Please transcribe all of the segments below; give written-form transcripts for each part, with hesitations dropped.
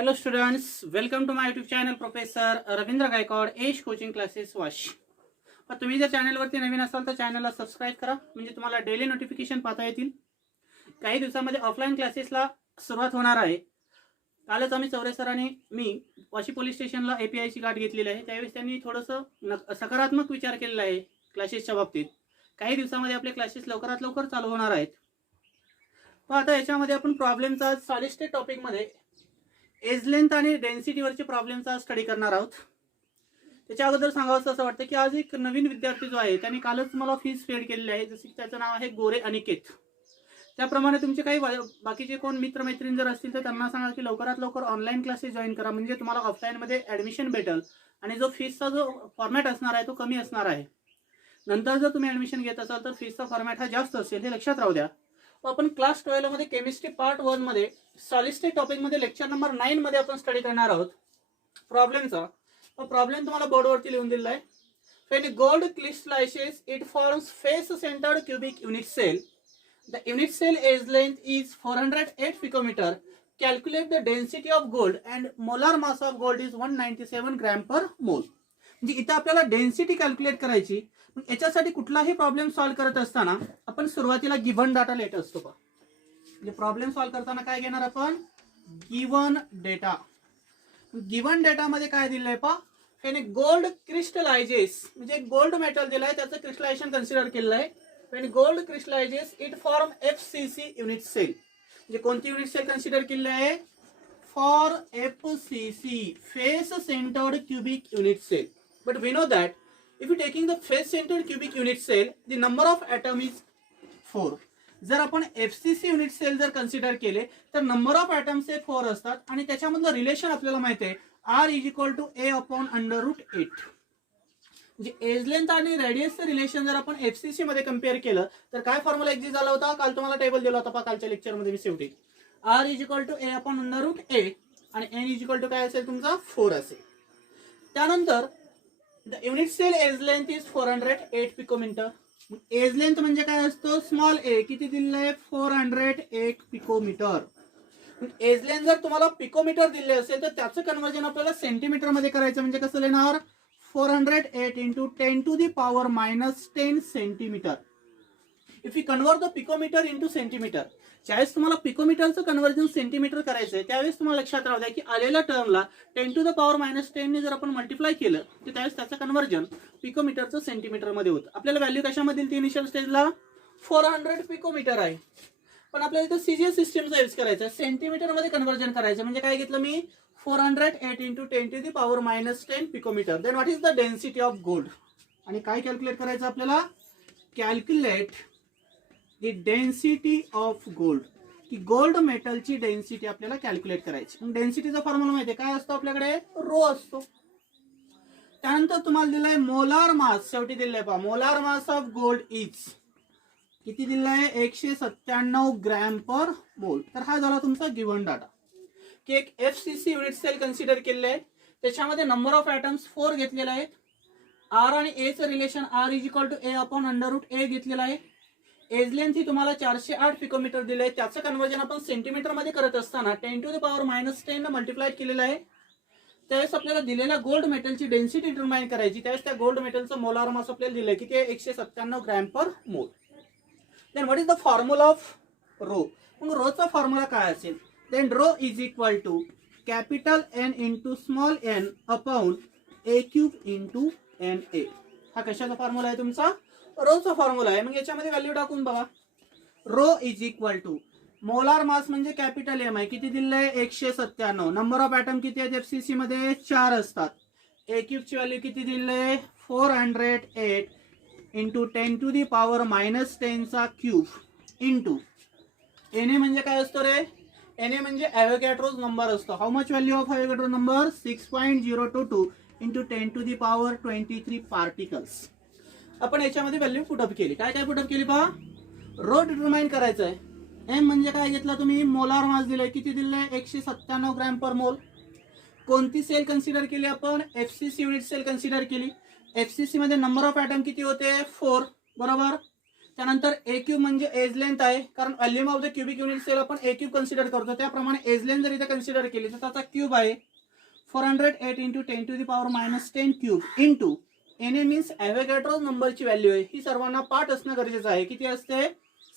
Hello students, welcome to my YouTube channel Professor Ravindra Gaikwad as coaching classes Vashi. तुम्ही जर चॅनलवरती नवीन असाल तर चॅनलला सबस्क्राईब करा म्हणजे तुम्हाला डेली नोटिफिकेशन पाहता येतील. काही दिवसांमध्ये ऑफलाईन क्लासेसला सुरुवात होणार आहे. कालच आम्ही चौरे सरांनी मी वाशी पोलीस स्टेशनला APIची गाठ घेतलेली आहे. त्यावेळेस त्यांनी थोडंसं सकारात्मक विचार केलेला आहे क्लासेसच्या बाबतीत. काही दिवसांमध्ये आपले क्लासेस लवकरात लवकर चालू होणार आहेत. पण आता याच्यामध्ये आपण प्रॉब्लेमचा सॉलिड स्टेट टॉपिकमध्ये एज लेंथ आणि डेन्सिटीवरचे प्रॉब्लेमचा स्टडी करणार आहोत. त्याच्या अगोदर सांगावं असं वाटतं की आज एक नवीन विद्यार्थी जो आहे त्याने कालच मला फीस पेड केलेली आहे. जसे की त्याचं नाव आहे गोरे अनिकेत. त्याप्रमाणे तुमचे काही बाकीचे कोण मित्रमैत्रीण जर असतील तर त्यांना सांगा की लवकरात लवकर ऑनलाईन क्लासेस जॉईन करा म्हणजे तुम्हाला ऑफलाईनमध्ये ॲडमिशन भेटेल आणि जो फीसचा जो फॉर्मॅट असणार आहे तो कमी असणार आहे. नंतर जर तुम्ही ॲडमिशन घेत असाल तर फीसचा फॉर्मॅट हा जास्त असेल, हे लक्षात राहू द्या. आपण क्लास 12 मध्ये केमिस्ट्री पार्ट 1 मध्ये सॉलिड स्टेट टॉपिक मध्ये लेक्चर नंबर 9 मध्ये आपण स्टडी करणार आहोत प्रॉब्लेमचा. प्रॉब्लेम तुम्हाला बोर्डवरती लिहून दिलेला आहे. When gold crystallises it forms face centred cubic unit cell. The unit cell edge length is 408 picometre. Calculate the density of gold and molar mass of gold is 197 gram per mole. म्हणजे इथं आपल्याला density calculate करायची. याच्यासाठी कुठलाही problem solve करत असताना आपण सुरुवातीला गिव्हन डाटा लिहित असतो. म्हणजे प्रॉब्लेम सॉल्व्ह करताना काय घेणार आपण? Given data. गिव्हन डेटा मध्ये काय दिलंय पहा, हे गोल्ड क्रिस्टलाइजेस म्हणजे गोल्ड मेटल दिलंय त्याचं क्रिस्टलायझेशन कन्सिडर केलेलं आहे. When gold crystallises it form FCC unit cell. म्हणजे कोणती युनिट सेल कन्सिडर केलेली आहे? For FCC face centred cubic unit cell. But we know that if you taking the face centered cubic unit cell the number of atom is 4. जर आपण FCC unit sale जर consider केले तर number of atoms हे 4 असतात आणि त्याच्यामधलं relation आपल्याला माहिती आहे R = A/√8. म्हणजे एज लेंथ आणि रेडियसचं रिलेशन जर आपण FCC मध्ये कम्पेअर केलं तर काय फॉर्म्युला एक्झिस्ट झाला होता? काल तुम्हाला टेबल दिला होता कालच्या लेक्चर मध्ये मी शेवटी. R = A/√8 आणि N काय असेल तुमचा 4 असेल. त्यानंतर The unit cell age length is 408 picometre. Edge length म्हणजे काय असतो? Small a. किती दिलेलं आहे? 408 पिकोमीटर. एज लेंथ जर तुम्हाला पिकोमीटर दिले असेल तर त्याचं कन्वर्जन आपल्याला सेंटीमीटर मध्ये करायचं. म्हणजे कसं लिहिणार? 408 × 10⁻⁻10 centimetre. If you convert the picometre into centimetre, ज्यावेळेस तुम्हाला पिकोमीटरचं कन्वर्जन सेंटीमीटर करायचं आहे त्यावेळेस तुम्हाला लक्षात राहू द्या की आलेल्या टर्मला 10⁻⁻10 ने जर आपण मल्टिप्लाय केलं तर त्यावेळेस त्याचं कन्वर्जन पिकोमीटरचं सेंटीमीटर मध्ये होतं. आपल्याला व्हॅल्यू कशामध्ये दिली? इनिशियल स्टेजला 400 पिकोमीटर आहे. पण आपल्याला इथं CGS सिस्टमचा यूज करायचा आहे. सेंटीमीटर मध्ये कन्वर्जन करायचं म्हणजे काय घेतलं मी? 408 × 10⁻⁻10 picometre. Then what is the density of gold. आणि काय कॅल्क्युलेट करायचं आपल्याला? Calculate the density of gold. की गोल्ड मेटलची डेन्सिटी आपल्याला कॅल्क्युलेट करायची. मग डेन्सिटीचा फॉर्म्युला माहिती आहे काय असतो आपल्याकडे? रो असतो. त्यानंतर तुम्हाला दिलाय मोलार मास. शेवटी दिलाय पहा, molar mass of gold is किती दिलाय? 197 ग्रॅम पर मोल. तर हा झाला तुमचा गिव्हन डाटा. की एक FCC युनिट सेल कन्सिडर केलेलं आहे. त्याच्यामध्ये नंबर ऑफ ॲटम्स 4 घेतलेले आहेत. R आणि A चं रिलेशन R = A/√8 घेतलेलं आहे. एज लेंथ ही तुम्हाला 408 पिकोमीटर दिले आहे. त्याचं कन्वर्जन आपण सेंटीमीटर मध्ये करत असताना 10⁻⁻10 ने मल्टिप्लाय केलेलं आहे. त्यावेळेस आपल्याला दिलेल्या गोल्ड मेटलची डेन्सिटी डिटरमाइन करायची. त्यावेळेस त्या गोल्ड मेटलचं मोलार मास आपल्याला दिलंय की ते 197 gram per mole. Then what is the formula of rho. मग रोचा फॉर्म्युला काय असेल? Then rho is equal to capital N × small n upon A³ × NA. हा कशाचा फॉर्म्युला आहे तुमचा? रोचा फॉर्म्युला आहे. मग याच्यामध्ये व्हॅल्यू टाकून बघा. Rho is equal to molar mass म्हणजे कॅपिटल M आहे. किती दिलेलं आहे? 197. नंबर ऑफ ॲटम किती आहेत FCC मध्ये? 4 असतात. A³ ची व्हॅल्यू किती दिलेली आहे? 408 × 10⁻⁻10³ इंटू Na म्हणजे काय असतो रे? Na म्हणजे ॲव्होगॅड्रोज नंबर असतो. How much value of Avogadro number? 6.022 × 10⁻23 particles. आपण याच्यामध्ये व्हॅल्यू पुटअप केली. काय काय पुटअप केली पहा? रो डिटरमाइन करायचं आहे. M म्हणजे काय घेतला तुम्ही? मोलार मास दिलाय. किती दिलंय? 197 ग्रॅम पर मोल. कोणती सेल कन्सिडर केली आपण? FCC युनिट सेल कन्सिडर केली. FCC मध्ये नंबर ऑफ ॲटम किती होते? 4. बरोबर. त्यानंतर ए क्यूब म्हणजे एज लेंथ आहे, कारण volume of the cubic unit cell आपण ए क्यूब कन्सिडर करतो, त्याप्रमाणे एज लेंथ जर इथे कन्सिडर केली तर त्याचा क्यूब आहे 408 into 10⁻⁻10 cube into N A means Avogadro नंबरची व्हॅल्यू आहे, ही सर्वांना पाठ असणं गरजेचं आहे. किती असते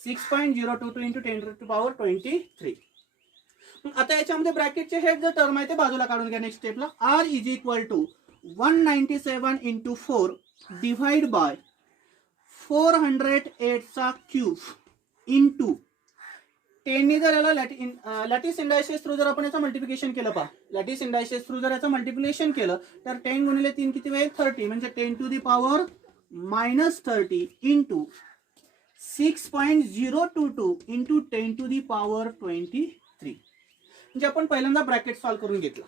6.022 इंटू 10⁻23. आता याच्यामध्ये ब्रॅकेटचे हेड जर टर्म आहे ते बाजूला काढून घ्या. नेक्स्ट स्टेपला r is equal to 197 into 4 divide by 408 चा क्यूब इंटू 10 जर याला लॅटिस इंडायसेस थ्रू जर आपण याचं मल्टिप्लिकेशन केलं पहा, लॅटिस इंडायसेस थ्रू जर याचं मल्टिप्लिकेशन केलं तर 10 गुणिले 3 किती होईल 30, म्हणजे 10⁻⁻30 इंटू 6.022 इंटू 10⁻23. म्हणजे आपण पहिल्यांदा ब्रॅकेट सॉल्व करून घेतला.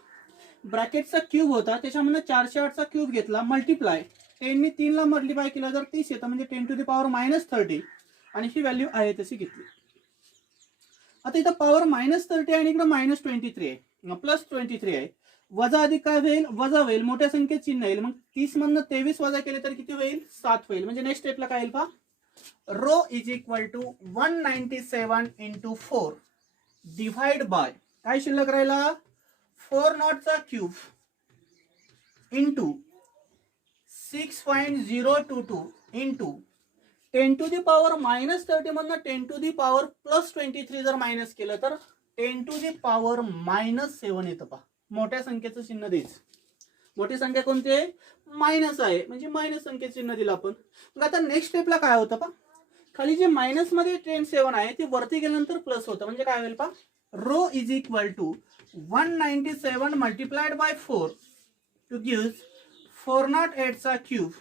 ब्रॅकेटचा क्यूब होता, त्याच्यामध्ये 408चा क्यूब घेतला, मल्टिप्लाय 10 ने 3 ला मल्टिप्लाय केला तर 30 येतं, म्हणजे 10⁻⁻30 आणि ही व्हॅल्यू आहे तशी घेतली. आता इथं पॉवर -30 आहे आणि इकडे -23 आहे, +23 आहे. वजा अधिक काय होईल, वजा होईल, मोठ्या संख्येत चिन्ह येईल, मग 30 मधनं 23 वजा केले तर किती होईल 7 होईल. म्हणजे नेक्स्ट स्टेपला काय येईल पहा, rho is equal to 197 into 4 divide by काय शिल्लक राहिला 4 चा क्यूब इंटू 6.022 इंटू 10⁻⁻30 मधनं 10⁻+23 जर मायनस केलं तर 10⁻⁻7 येतं पहा. मोठ्या संख्येचं चिन्ह द्यायचं. मोठी संख्या कोणती आहे मायनस आहे, म्हणजे मायनस संख्येचं चिन्ह दिलं आपण. मग आता नेक्स्ट स्टेपला काय होतं पहा, खाली जे मायनस मध्ये 10.7 आहे ते वरती गेल्यानंतर प्लस होतं, म्हणजे काय होईल पहा, rho is equal to 197 multiplied by 4 to give 408 चा क्यूब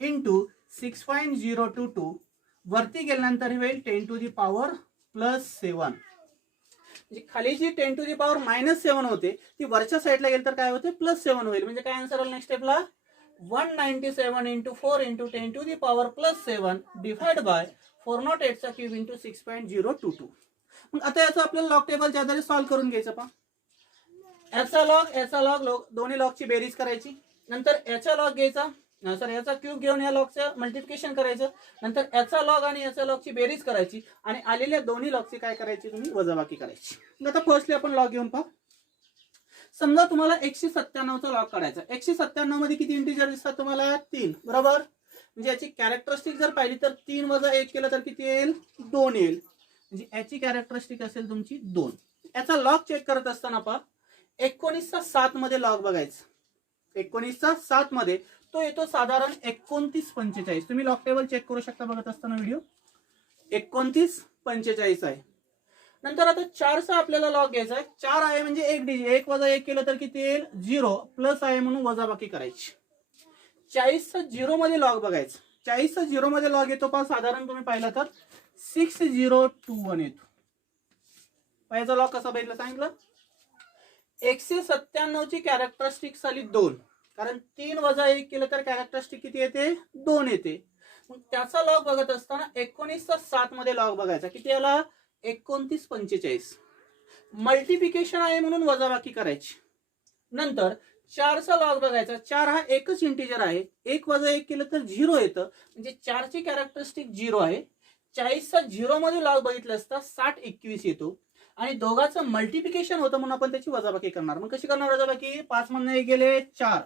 इंटू 6.022 वरती गेल्यानंतर होईल 10⁻+7. म्हणजे खाली जी 10⁻⁻7 होते ती वरच्या साईडला गेली तर काय होते +7 होईल. म्हणजे काय आन्सर आला नेक्स्ट स्टेपला 197 इंटू 4 इंटू 10⁻+7 डिवाइड बाय 408 चा क्यूब इंटू 6.022. मग आता याचं आपल्याला लॉग टेबलच्या आधारे सॉल्व्ह करून घ्यायचं पहा. याचा लॉग दोन्ही लॉगची बेरीज करायची, नंतर याचा लॉग घ्यायचा, याचा क्यूब घेऊन या लॉगचं मल्टिप्लिकेशन करायचं, नंतर याचा लॉग आणि याचा लॉगची बेरीज करायची आणि आलेल्या दोन्ही लॉगची काय करायची तुम्ही वजाबाकी करायची. आता फर्स्टली आपण लॉग घेऊन पहा. समजा तुम्हाला 197चा लॉग काढायचा. 197 मध्ये किती इंटिजर दिसतात तुम्हाला 3, बरोबर. म्हणजे याची कॅरेक्टरिस्टिक जर पाहिली तर 3 वजा 1 केलं तर किती येईल 2 येईल. म्हणजे याची कॅरेक्टरिस्टिक असेल तुमची 2. याचा लॉग चेक करत असताना पहा 19चा 7 मध्ये लॉग बघायचा. 19चा 7 मध्ये तो येतो साधारण 29.45. तुम्ही लॉग टेबल चेक करू शकता बघत असताना व्हिडिओ 29.45 आहे. नंतर आता 4चा आपल्याला लॉग घ्यायचा आहे. 4 आहे म्हणजे 1 डिजिट, 1 वजा 1 केलं तर किती येईल 0, प्लस आहे म्हणून वजाबाकी करायची. 40चा 0 मध्ये लॉग बघायचा. 40चा 0 मध्ये लॉग येतो पहा साधारण तुम्ही पाहिला तर 6021 येतो. याचा लॉग कसा बघितलं सांगितलं. 197 ची कॅरेक्टरिस्टिक आली 2, कारण 3 वजा 1 केलं तर कॅरेक्टरिस्टिक किती येते 2 येते. मग त्याचा लॉग बघत असताना 19चा 7 मध्ये लॉग बघायचा. किती आला 29.45. मल्टिप्लिकेशन आहे म्हणून वजाबाकी करायची. नंतर 4चा लॉग बघायचा. 4 हा एकच इंटिजर आहे, 1 वजा 1 केलं तर 0 येतं, म्हणजे 4 ची कॅरेक्टरिस्टिक 0 आहे. 40चा 0 मध्ये लॉग बघितलं असता 6021 येतो आणि दोघांचं मल्टिप्लिकेशन होतं म्हणून आपण त्याची वजाबाकी करणार. मग कशी करणार वजाबाकी, 5 मधनं 1 गेले 4,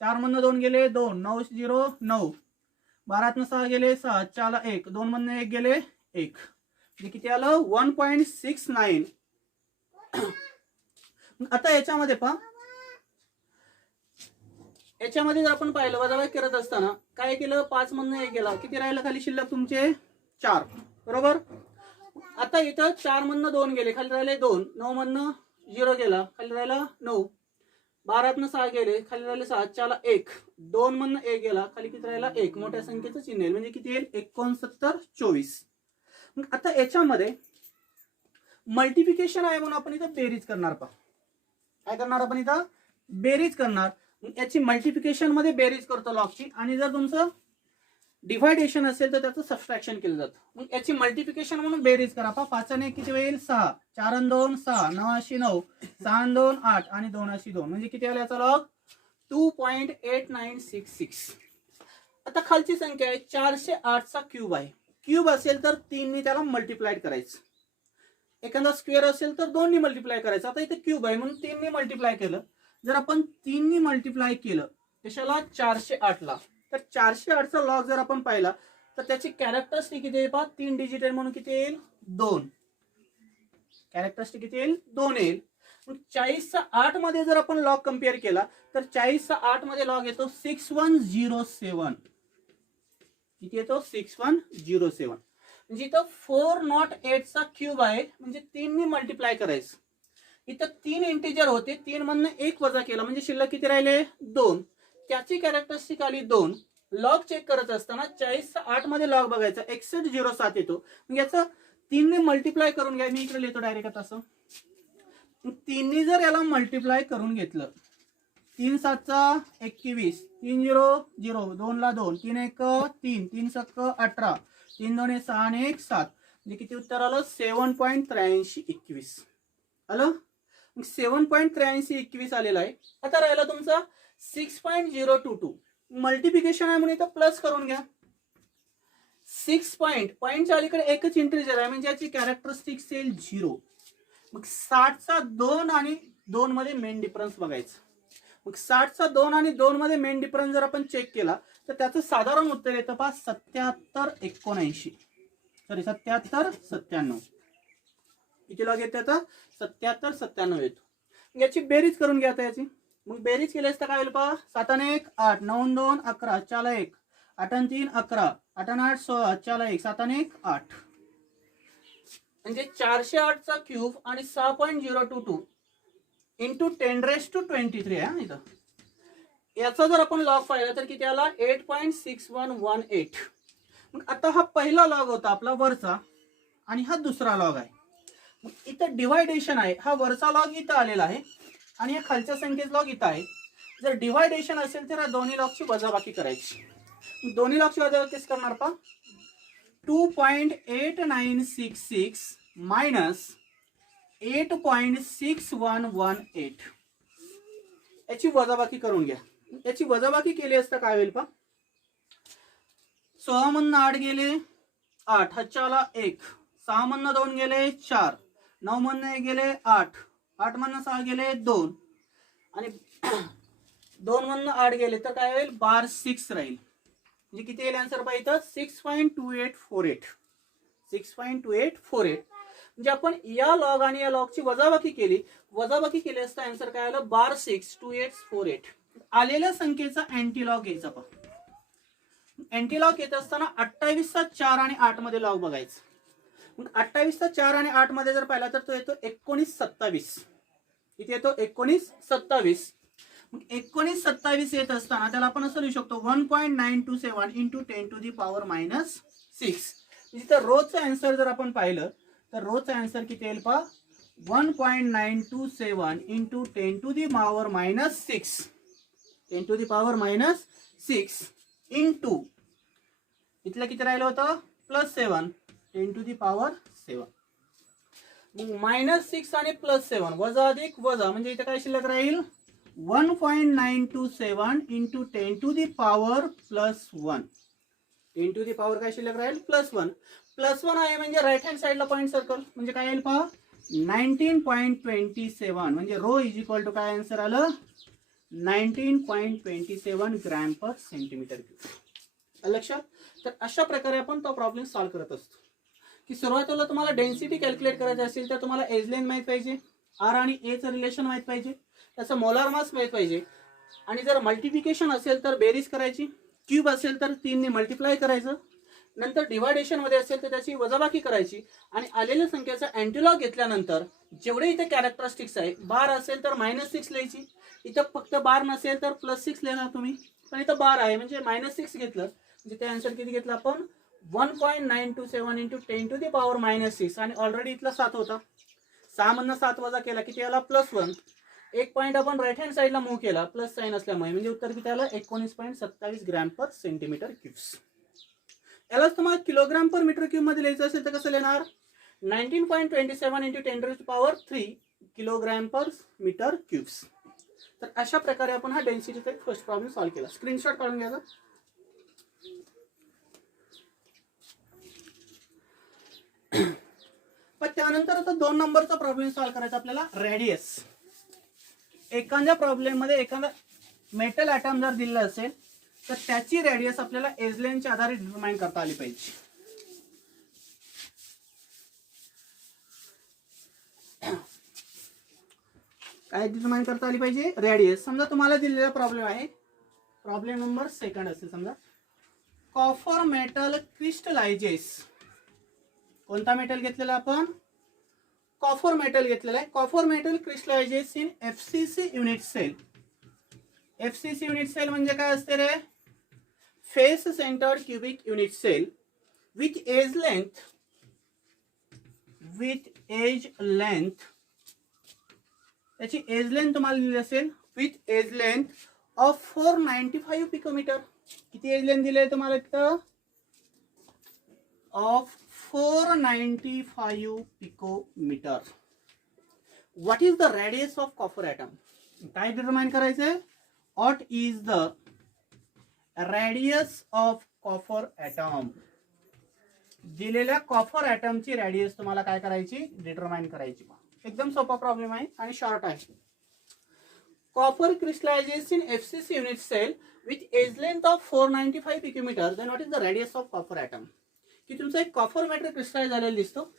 4 मधनं 2 गेले 2, 9 0 9, 12 6 गेले 6, 4 1, 2 मधनं 1 गेले 1, म्हणजे किती आलं 1.69. आता याच्यामध्ये पहा, याच्यामध्ये जर आपण पाहिलं वजाबाकी करत असताना काय केलं 5 मधनं 1 गेला, किती राहिलं खाली शिल्लक तुमचे 4, बरोबर. आता इथं 4 मधनं 2 गेले, खाली राहिले 2, 9 मधनं 0 गेला, खाली राहिला 9, 12 6 गेले, खाली राहिले 6, 4 1, 2 मधनं 1 गेला, खाली किती राहिला 1, मोठ्या संख्येचं चिन्ह येईल, म्हणजे किती येईल 6924. मग आता याच्यामध्ये मल्टिप्लिकेशन आहे म्हणून आपण इथं बेरीज करणार. पहा काय करणार आपण इथं बेरीज करणार. याची मल्टिप्लिकेशन मध्ये बेरीज करतो लॉगची, आणि जर तुमचं डिव्हायडेशन असेल तर त्याचं सबट्रॅक्शन केलं जातं. मग याची मल्टिप्लिकेशन म्हणून बेरीज करा. पहा 5 ने किती होईल 6, 4 आणि 2 6, 9 9, 6 आणि 2 8 आणि 2 2, म्हणजे किती आला याचा लॉग 2.8966. आता खालची संख्या आहे 408 चा क्यूब आहे. क्यूब असेल तर 3 त्याला मल्टिप्लाय करायचं, एखादा स्क्वेअर असेल तर 2 मल्टिप्लाय करायचं. आता इथे क्यूब आहे म्हणून 3 मल्टिप्लाय केलं. जर आपण 3 मल्टिप्लाय केलं कशाला 408 ला, तर 408 लॉग जर आपण पाहिला तर त्याची कॅरेक्टरिस्टिक किती येईल पहा, 3 डिजिट आहे म्हणून किती येईल 2. कॅरेक्टरिस्टिक किती येईल 2 येईल. 40चा 8 मध्ये जर आपण लॉग कम्पेअर केला तर 40चा 8 मध्ये लॉग येतो 6107. किती येतो 6107. म्हणजे इथं 408 चा क्यूब आहे म्हणजे 3 मल्टिप्लाय करायचं. इथं 3 इंटिजर होते, 3 मधनं 1 वजा केला म्हणजे शिल्लक किती राहिले 2. त्याची कॅरेक्टरिस्टिक आली 2. लॉग चेक करत असताना 40चा 8 मध्ये लॉग बघायचा 6107 येतो. म्हणजे याचं 3 मल्टिप्लाय करून घ्या. मी इकडे लिहितो डायरेक्ट असं. 3 जर याला मल्टिप्लाय करून घेतलं, 3 7 21, 3 0 0, 2 ला 2, 3 1 3, 3 7 18, 3 2 6 आणि 1 7. म्हणजे किती उत्तर आलं 7.8321 आलं. 7.8321 आलेला आहे. आता राहिला तुमचा 6.022. मल्टिप्लिकेशन आहे म्हणून इथं प्लस करून घ्या. 6 पॉईंटच्या अलीकडे एकच इंटिजर आहे म्हणजे याची कॅरेक्टरिस्टिक येईल 0. मग 60चा 2 आणि 2 मध्ये मेन डिफरन्स बघायचा. मग 60चा 2 आणि 2 मध्ये मेन डिफरन्स जर आपण चेक केला तर त्याचं साधारण उत्तर येतं पहा 7779. सॉरी 7797. किती लॉग येतं आता 7797 येतो. याची बेरीज करून घ्या आता याची. मग बेरीज केली असता काय होईल पहा 7 आणि 1 8, 9 आणि 2 11, 4 ला 1, 8 आणि 3 11, 8 आणि 8 16, 4 ला 1, 7 आणि 1 8. म्हणजे 408 चा क्यूब आणि 6.022 इंटू 10⁻23 आहे इथं. याचा जर आपण लॉग पाहिला तर किती आला 8.6118. मग आता हा पहिला लॉग होता आपला वरचा आणि हा दुसरा लॉग आहे. मग इथं डिवायडेशन आहे, हा वरचा लॉग इथं आलेला आहे आणि या खालच्या संख्येचा लॉग इथं आहे. जर डिवायडेशन असेल तर या दोन्ही लॉगची वजाबाकी करायची. दोन्ही लॉगची वजाबाकी कशी करणार पहा 2.8966 मायनस 8.6118. याची वजाबाकी करून घ्या. याची वजाबाकी केली असता काय होईल पहा 16 मधनं 8 गेले 8, हातच्याला 1, 6 मधनं 2 गेले 4, 9 मधनं 1 गेले 8, 8 मधनं 6 गेले 2 आणि 2 मधनं 8 गेले तर काय होईल बार 6 राहील. म्हणजे किती येईल आन्सर पाहिजे 6.2848. 6.2848. म्हणजे आपण या लॉग आणि या लॉगची वजाबाकी केली असता आन्सर काय आलं बार 6.2848. आलेल्या संख्येचा अँटीलॉग घ्यायचा पहा. अँटीलॉग येत असताना 28चा 4 आणि 8 मध्ये लॉग बघायचा. मग 28चा 4 आणि 8 मध्ये जर पाहिला तर तो येतो 1927. इथे येतो 1927. मग 1927 येत असताना त्याला आपण असं लिहू शकतो 1.927 इंटू 10⁻⁻6. इथं रोजचं आन्सर जर आपण पाहिलं तर रोजचं आन्सर किती येईल पहा 1.927 इंटू 10⁻⁻6. 10⁻⁻6 इंटू इथलं किती राहिलं होतं +7 10⁻7. मग -6 आणि +7 वजा अधिक वजा म्हणजे इथे काय शिल्लक राहील 1.927 इंटू 10⁻+1. 10⁻ काय शिल्लक राहील +1. +1 आहे म्हणजे राईट हँड साईडला पॉईंट सर्कल म्हणजे काय येईल पहा 19.27 म्हणजे रो इज इक्वल टू काय आन्सर आलं 19.27 ग्रॅम पर सेंटीमीटर क्यूब. लक्षात. तर अशा प्रकारे आपण तो प्रॉब्लेम सॉल्व्ह करत असतो की सुरुवातीला तुम्हाला डेन्सिटी कॅल्क्युलेट करायची असेल तर तुम्हाला एज लेंथ माहित पाहिजे, आर आणि एचं रिलेशन माहित पाहिजे, त्याचं मोलार मास माहित पाहिजे आणि जर मल्टिप्लिकेशन असेल तर बेरीज करायची, क्यूब असेल तर 3 ने मल्टिप्लाय करायचं, नंतर डिवायडेशन मध्ये असेल तर त्याची वजाबाकी करायची आणि आलेल्या संख्येचा अँटीलॉग घेतल्यानंतर जेवढे इथे कॅरेक्टरिस्टिक्स आहे बार असेल तर -6 लिहायची, इथं फक्त बार नसेल तर +6 लिहिणार तुम्ही, पण इथं बार आहे म्हणजे -6 घेतलं म्हणजे ते आन्सर किती घेतलं आपण 1.927 इंटू 10⁻⁻6 आणि ऑलरेडी इथला 7 होता, 6 मधनं 7 वजा केला किती आला +1. एक पॉईंट आपण राईट हँड साईडला मूव्ह केला प्लस साईन असल्यामुळे म्हणजे उत्तर किती आलं 19.27 ग्रॅम पर सेंटीमीटर क्यूब्स. यालाच तुम्हाला किलोग्राम पर मीटर क्यूब मध्ये लिहायचं असेल तर कसं लिहिणार 19.27 इंटू 10⁻³ किलोग्राम पर मीटर क्यूब्स. तर अशा प्रकारे आपण हा डेन्सिटीचा फर्स्ट प्रॉब्लेम सॉल्व्ह केला. स्क्रीनशॉट काढून घ्यायचा. पण त्यानंतर आता 2 नंबरचा प्रॉब्लेम सॉल्व्ह करायचा आपल्याला. रेडियस. एखाद्या प्रॉब्लेम मध्ये एखादा मेटल ॲटम जर दिलं असेल तर त्याची रेडियस आपल्याला एज लेंथच्या आधारे डिटरमाइन करता आली पाहिजे. काय डिटरमाइन करता आली पाहिजे? रेडियस. समजा तुम्हाला दिलेला प्रॉब्लेम आहे, प्रॉब्लेम नंबर 2 असेल समजा, कॉपर मेटल क्रिस्टलायझेस. कोणता मेटल घेतलेला आपण? कॉपर मेटल घेतलेला आहे. Copper metal crystallizes in FCC unit cell. FCC unit cell म्हणजे काय असते रे? Face centred cubic unit cell with edge length त्याची एज लेंथ तुम्हाला दिली असेल with edge length of 495 picometer. किती एज लेंथ दिली आहे तुम्हाला इथं? Of 495 picometer. What is the radius of copper atom? काय डिटरमाइन करायचंय? What is the radius of copper atom. दिलेल्या कॉपर ॲटमची रेडियस तुम्हाला काय करायची? डिटरमाइन करायची. एकदम सोपा प्रॉब्लेम आहे आणि शॉर्ट आहे. Copper crystallizes in FCC unit cell with edge length of 495 picometre. Then what is the radius of copper atom. की तुमचा एक कॉपर मेटल क्रिस्टलाइज झालेला दिसतो.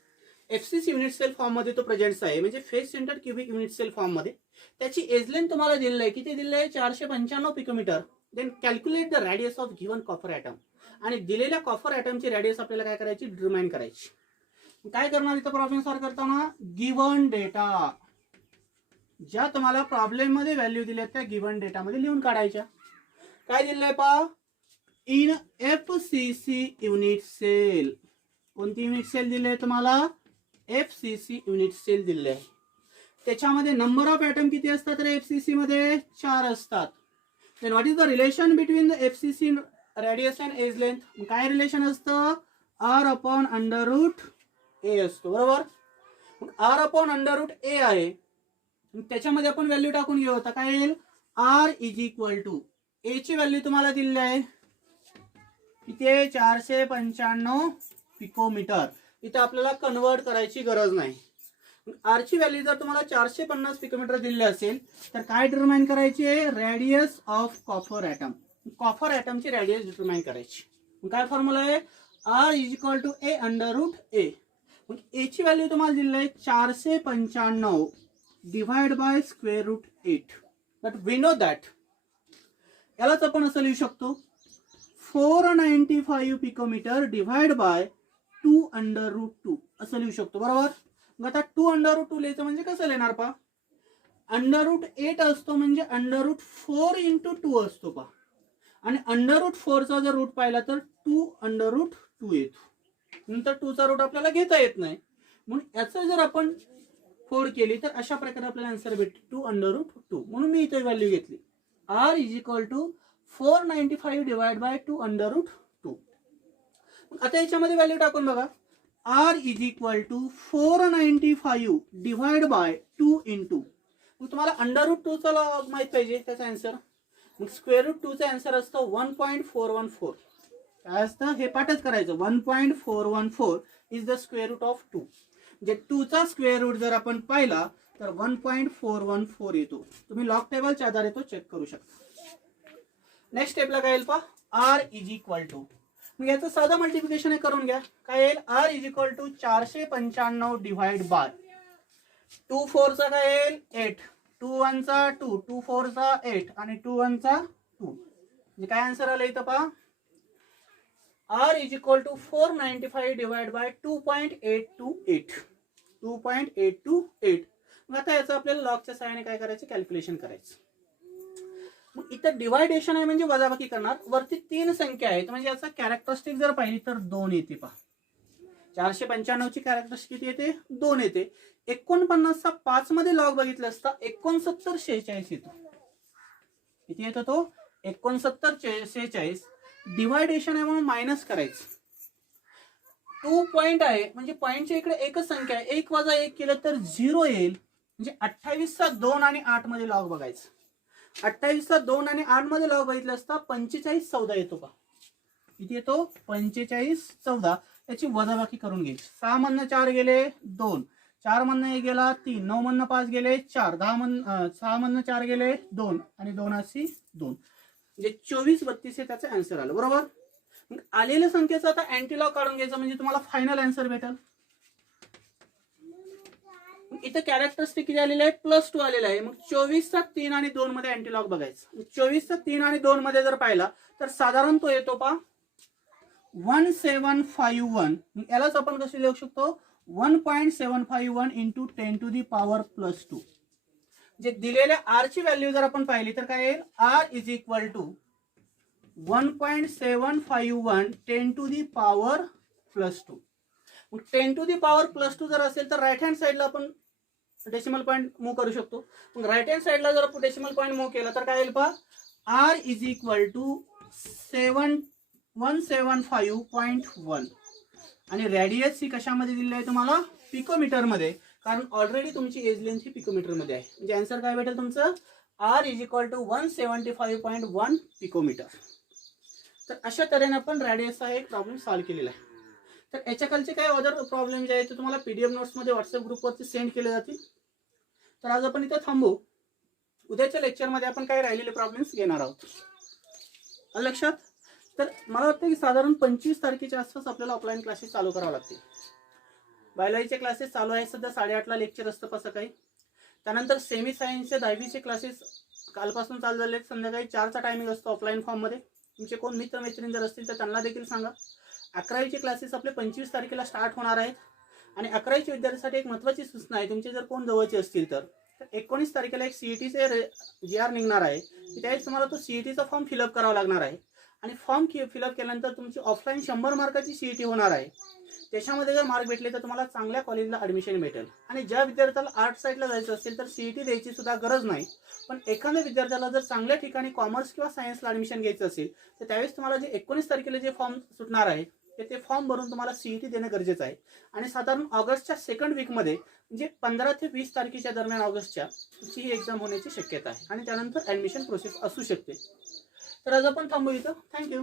FCC युनिट सेल फॉर्म मध्ये तो प्रेझेंट आहे, म्हणजे face centre cubic unit sale form मध्ये. त्याची एज लेंथ तुम्हाला दिलेली आहे. किती दिलेली आहे? 495 picometre. Then calculate the radius of given copper atom. आणि दिलेल्या कॉपर ॲटमची रेडियस आपल्याला काय करायची? डिटरमाइन करायची. काय करणार इथं प्रॉब्लेम सॉल्व्ह करताना? गिवन डेटा, ज्या तुम्हाला प्रॉब्लेम मध्ये व्हॅल्यू दिल्या त्या गिवन डेटा मध्ये लिहून काढायच्या. काय दिलेलं आहे पहा? In FCC unit cell. कोणती युनिट सेल दिली आहे तुम्हाला? FCC युनिट सेल दिले आहे. त्याच्यामध्ये नंबर ऑफ ॲटम किती असतात रे? FCC मध्ये 4 असतात. Then what is the relation between the FCC radius and edge length? काय रिलेशन असतं? R/√A असतो, बरोबर. R/√A आहे. त्याच्यामध्ये आपण व्हॅल्यू टाकून घेऊ. आता काय येईल? R = A ची व्हॅल्यू तुम्हाला दिलेली आहे. किती आहे? 495 पिकोमीटर. इथं आपल्याला कन्वर्ट करायची गरज नाही. R ची व्हॅल्यू जर तुम्हाला 450 पिकोमीटर दिली असेल तर काय डिटरमाइन करायची आहे? Radius of copper atom. Copper ॲटमची रेडियस डिटरमाइन करायची. काय फॉर्म्युला आहे? R = A/√A. मग A ची व्हॅल्यू तुम्हाला दिली आहे 495 divide by √8. But we know that. यालाच आपण असं लिहू शकतो 495 पिकोमीटर डिवाइड बाय 2/√2 असं लिहू शकतो, बरोबर. मग आता 2/√2 लिहायचं म्हणजे कसं लिहिणार पहा? √8 असतो म्हणजे √4 × 2 असतो पहा. आणि √4 चा जर रूट पाहिला तर 2/√2 येतो. नंतर 2 चा रूट आपल्याला घेता येत नाही, म्हणून याचं जर आपण फोड केली तर अशा प्रकारे आपल्याला आन्सर भेटते 2/√2. म्हणून मी इथे व्हॅल्यू घेतली. R = 495 divide bye 2/√2. आता याच्यामध्ये व्हॅल्यू टाकून बघा. R = 495 डिवाइड बाय 2 × मग तुम्हाला √2 चा लॉग माहित पाहिजे त्याचा आन्सर. मग √2 चा आन्सर असतो 1.414. काय असतं हे पाठच करायचं. 1.414 is the square root of 2. म्हणजे 2 चा स्क्वेअर रूट जर आपण पाहिला तर 1.414 येतो. तुम्ही लॉग टेबलच्या आधारे तो चेक करू शकता. नेक्स्ट स्टेपला काय येईल पहा? R = मग याचं साधं मल्टिप्लिकेशन करून घ्या. काय येईल? R = 495 डिवाइड बाय 2 4 चा काय येईल? 8. 2 1 चा 2, 2 4 चा 8 आणि 2 1 चा 2. म्हणजे काय आन्सर आलं इथं पहा? R = 495 divide bye 2.828. 2.828. मग आता याचं आपल्याला लॉगच्या सहाय्याने काय करायचं? कॅल्क्युलेशन करायचं. मग इथं डिवायडेशन आहे म्हणजे वजाबाकी करणार. वरती 3 संख्या आहेत म्हणजे याचा कॅरेक्टरिस्टिक जर पाहिली तर 2 येते पहा. 495 ची कॅरेक्टरिस्टिक किती येते? 2 येते. 49 चा 5 मध्ये लॉग बघितलं असता 6946 येतो. किती येतो तो? 6946. डिवायडेशन आहे म्हणून मायनस करायचं. 2 पॉइंट आहे म्हणजे पॉइंटच्या इकडे एकच संख्या आहे. 1 - 1 केलं तर 0 येईल. म्हणजे 28 चा 2 आणि 8 मध्ये लॉग बघायचं. 28 चा 2 आणि 8 मध्ये लॉग बघितलं असता 45 14 येतो का? इथे येतो 45 14, याची वजाबाकी करून घ्यायची. 6 मधनं 4 गेले 2, 4 मधनं 1 गेला 3, 9 मधनं 5 गेले 4, 6 मधनं 4 गेले 2 आणि 2 अशी 2, म्हणजे 24 32 हे त्याचं आन्सर आलं. बरोबर. मग आलेल्या संख्येचं आता अँटीलॉग काढून घ्यायचं म्हणजे तुम्हाला फायनल आन्सर भेटेल. इथे कॅरेक्टरिस्टिक किती आलेलं आहे, +2 आलेला आहे. मग 24चा 3 आणि 2 मध्ये अँटीलॉग बघायचं. 24चा 3 आणि 2 मध्ये जर पाहिला तर साधारण तो येतो पा 1751. यालाच आपण कसे लिहू शकतो, 1.751 इंटू 10⁻². जे दिलेल्या आर ची व्हॅल्यू जर आपण पाहिली तर काय येईल, आर इज इक्वल टू 1.751 10⁻². मग 10⁻² जर असेल तर राईट हँड साईडला आपण डेसिमल पॉईंट मूव्ह करू शकतो. मग राईट हँड साईडला जर डेसिमल पॉईंट मूव्ह केला तर काय येईल पहा, आर इज इक्वल टू 175.1 आणि रॅडियस ही कशामध्ये दिलेली आहे तुम्हाला, पिकोमीटर मध्ये, कारण ऑलरेडी तुमची एज लेंथ ही पिकोमीटर मध्ये आहे. म्हणजे आन्सर काय भेटेल तुमचं, R is equal to 175.1 picometer. तर अशा तऱ्हेने आपण रॅडियसचा एक प्रॉब्लेम सॉल्व्ह केलेला आहे. तर याच्या खालचे काही अदर प्रॉब्लेम जे आहेत ते तुम्हाला पीडीएफ नोट्समध्ये व्हॉट्सअप ग्रुपवरती सेंड केले जातील. तर आज आपण इथे थांबू. उद्याच्या लेक्चरमध्ये आपण काही राहिलेले प्रॉब्लेम्स घेणार आहोत. लक्षात. तर मला वाटतं की साधारण 25 तारखेच्या आसपास आपल्याला ऑफलाईन क्लासेस चालू करावे लागतील. बायोलॉजीचे क्लासेस चालू आहे सध्या, 8:30ला लेक्चर असतं सकाळी. त्यानंतर सेमी सायन्सचे 10वीचे क्लासेस कालपासून चालू झाले. संध्याकाळी 4चा टायमिंग असतो ऑफलाईन फॉर्ममध्ये. तुमचे कोण मित्रमैत्रिणी जर असतील तर त्यांना देखील सांगा. 11वीचे क्लासेस आपले 25 तारखेला स्टार्ट होणार आहेत. आणि 11वीच्या विद्यार्थ्यांसाठी एक महत्त्वाची सूचना आहे, तुमचे जर कोण जवळचे असतील तर 19 तारखेला एक सीईटीचे GR निघणार आहे. त्यावेळेस तुम्हाला तो सीईटीचा फॉर्म फिलअप करावा लागणार आहे. आणि फॉर्म फिलअप केल्यानंतर तुमची ऑफलाईन 100 मार्काची सीईटी होणार आहे. त्याच्यामध्ये जर मार्क भेटले तर तुम्हाला चांगल्या कॉलेजला ॲडमिशन भेटेल. आणि ज्या विद्यार्थ्याला आर्ट साईडला जायचं असेल तर सीईटी द्यायची सुद्धा गरज नाही. पण एखाद्या विद्यार्थ्याला जर चांगल्या ठिकाणी कॉमर्स किंवा सायन्सला ॲडमिशन घ्यायचं असेल तर त्यावेळेस तुम्हाला जे 19 तारखेला जे फॉर्म सुटणार आहे ते फॉर्म भरून तुम्हाला सीईटी देणं गरजेचं आहे. आणि साधारण ऑगस्टच्या सेकंड वीकमध्ये म्हणजे 15 ते 20 तारखेच्या दरम्यान ऑगस्टच्या तुमची ही एक्झाम होण्याची शक्यता आहे. आणि त्यानंतर ॲडमिशन प्रोसेस असू शकते. तर आज आपण थांबू इथं. थँक्यू.